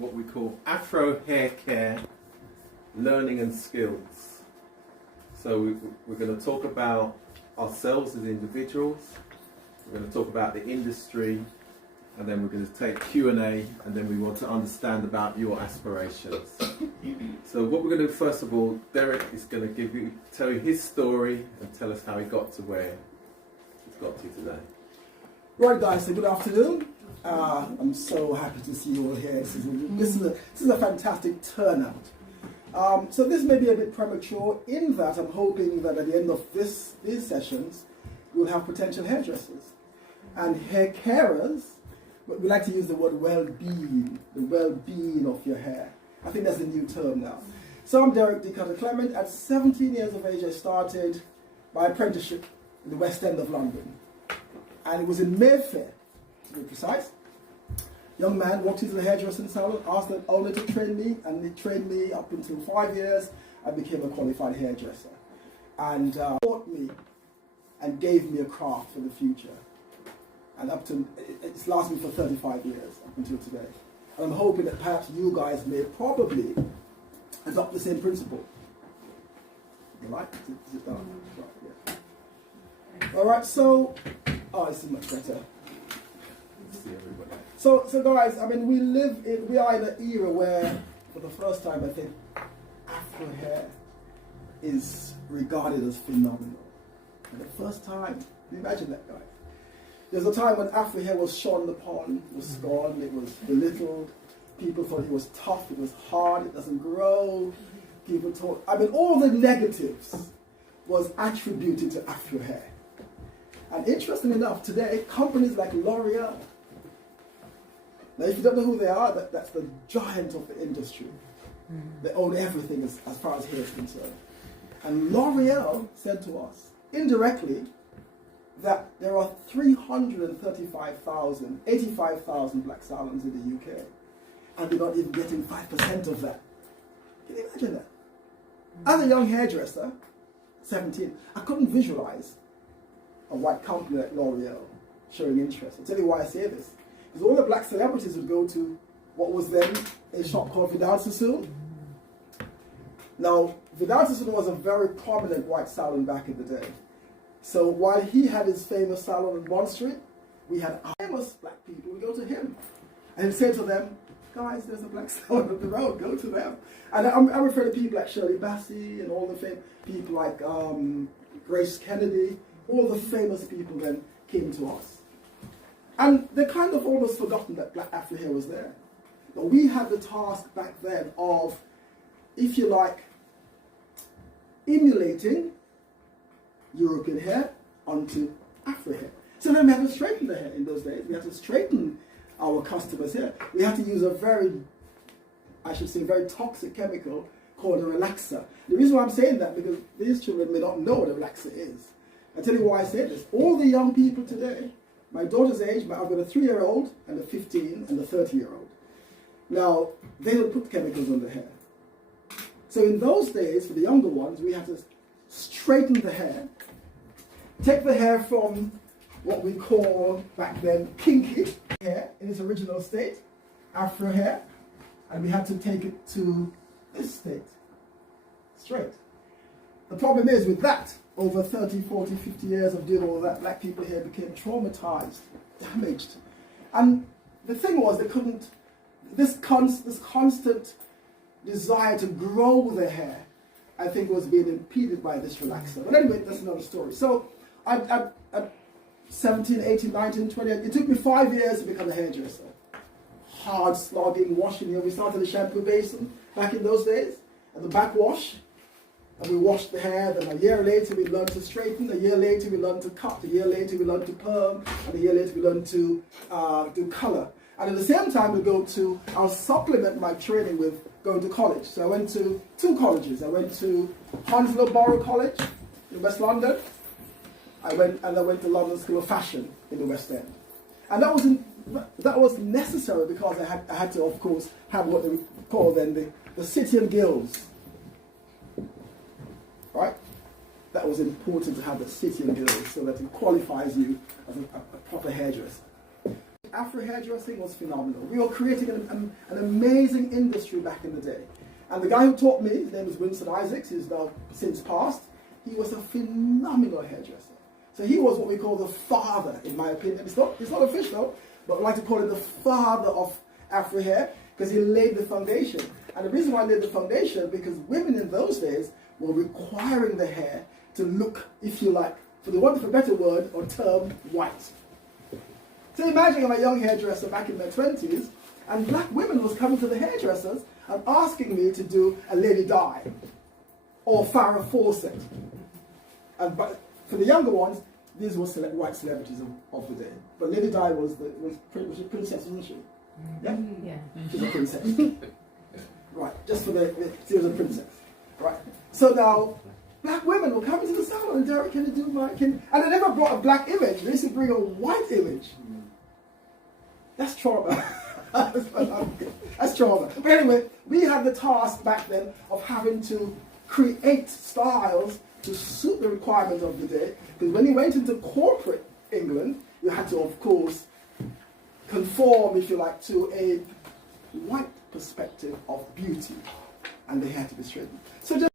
what we call Afro hair care, learning and skills. So we're going to talk about ourselves as individuals, we're going to talk about the industry, and then we're going to take Q&A, and then we want to understand about your aspirations. So what we're going to do, first of all, Derek is going to tell you his story and tell us how he got to where he's got to today. Right, guys, so good afternoon. I'm so happy to see you all here. This is a fantastic turnout. So this may be a bit premature in that I'm hoping that at the end of these sessions, we'll have potential hairdressers and hair carers. But we like to use the word well-being, the well-being of your hair. I think that's a new term now. So I'm Derek Clement. At 17 years of age, I started my apprenticeship in the West End of London. And it was in Mayfair, to be precise. Young man walked into the hairdressing salon, asked the owner to train me, and they trained me up until 5 years. I became a qualified hairdresser. And taught me and gave me a craft for the future. And it's lasted me for 35 years, up until today. And I'm hoping that perhaps you guys may probably adopt the same principle. Right? Is it done? Right, yeah. All right, so, this is much better. See everybody. So guys, I mean, we are in an era where, for the first time, I think, Afro hair is regarded as phenomenal. For the first time, can you imagine that, guys? There's a time when Afro hair was shone upon, was scorned, it was belittled. People thought it was tough, it was hard, it doesn't grow. People thought, I mean, all the negatives was attributed to Afro hair. And interesting enough, today, companies like L'Oreal, now if you don't know who they are, that's the giant of the industry. They own everything as far as hair is concerned. And L'Oreal said to us, indirectly, that there are 85,000 black salons in the UK, and they're not even getting 5% of that. Can you imagine that? As a young hairdresser, 17, I couldn't visualize a white company like L'Oreal showing interest. I'll tell you why I say this. Because all the black celebrities would go to what was then a shop called Vidal Sassoon. Now, Vidal Sassoon was a very prominent white salon back in the day. So while he had his famous salon on Bond Street, we had famous black people. We go to him and he'd say to them, guys, there's a black salon up the road, go to them. And I refer to people like Shirley Bassey and all the people like Grace Kennedy. All the famous people then came to us. And they kind of almost forgotten that black Afro hair was there. But we had the task back then of, if you like, emulating European hair onto Afro hair. So then we had to straighten the hair in those days. We had to straighten our customers' hair. We had to use a very toxic chemical called a relaxer. The reason why I'm saying that, because these children may not know what a relaxer is. I'll tell you why I say this. All the young people today, my daughter's age, I've got a 3-year-old and a 15 and a 30-year-old. Now, they don't put chemicals on their hair. So in those days, for the younger ones, we had to straighten the hair, take the hair from what we call back then kinky hair in its original state, Afro hair, and we had to take it to this state, straight. The problem is with that, over 30, 40, 50 years of doing all that, black people here became traumatized, damaged. And the thing was, they couldn't, this constant desire to grow their hair, I think, was being impeded by this relaxer. But anyway, that's another story. So at 17, 18, 19, 20, it took me 5 years to become a hairdresser. Hard slogging, washing. We started a shampoo basin back in those days, and the backwash. And we washed the hair, then a year later we learned to straighten, a year later we learned to cut, a year later we learned to perm, and a year later we learned to do color. And at the same time I'll supplement my training with going to college. So I went to 2 colleges. I went to Hounslow Borough College in West London. I went to London School of Fashion in the West End. And that was necessary because I had to, of course, have what they call then the City and Guilds. Right? That was important to have the City and Guilds so that it qualifies you as a proper hairdresser. Afro hairdressing was phenomenal. We were creating an amazing industry back in the day. And the guy who taught me, his name is Winston Isaacs, he's now since passed, he was a phenomenal hairdresser. So he was what we call the father, in my opinion. It's not official, but I like to call him the father of Afro hair, because he laid the foundation. And the reason why I laid the foundation, because women in those days were requiring the hair to look, if you like, for the want of a better word or term, white. So imagine I'm a young hairdresser back in their 20s, and black women was coming to the hairdressers and asking me to do a Lady Di or Farrah Fawcett. And but for the younger ones, these were white celebrities of the day. But Lady Di was a princess, wasn't she? Yeah? Yeah. She's a princess. Right, just for she was a princess. Right. So now, black women will come into the salon and Derek, can you do my, and they never brought a black image, they used to bring a white image. That's trauma. That's trauma. But anyway, we had the task back then of having to create styles to suit the requirement of the day. Because when you went into corporate England, you had to, of course, conform, if you like, to a white perspective of beauty. And they had to be straightened. So just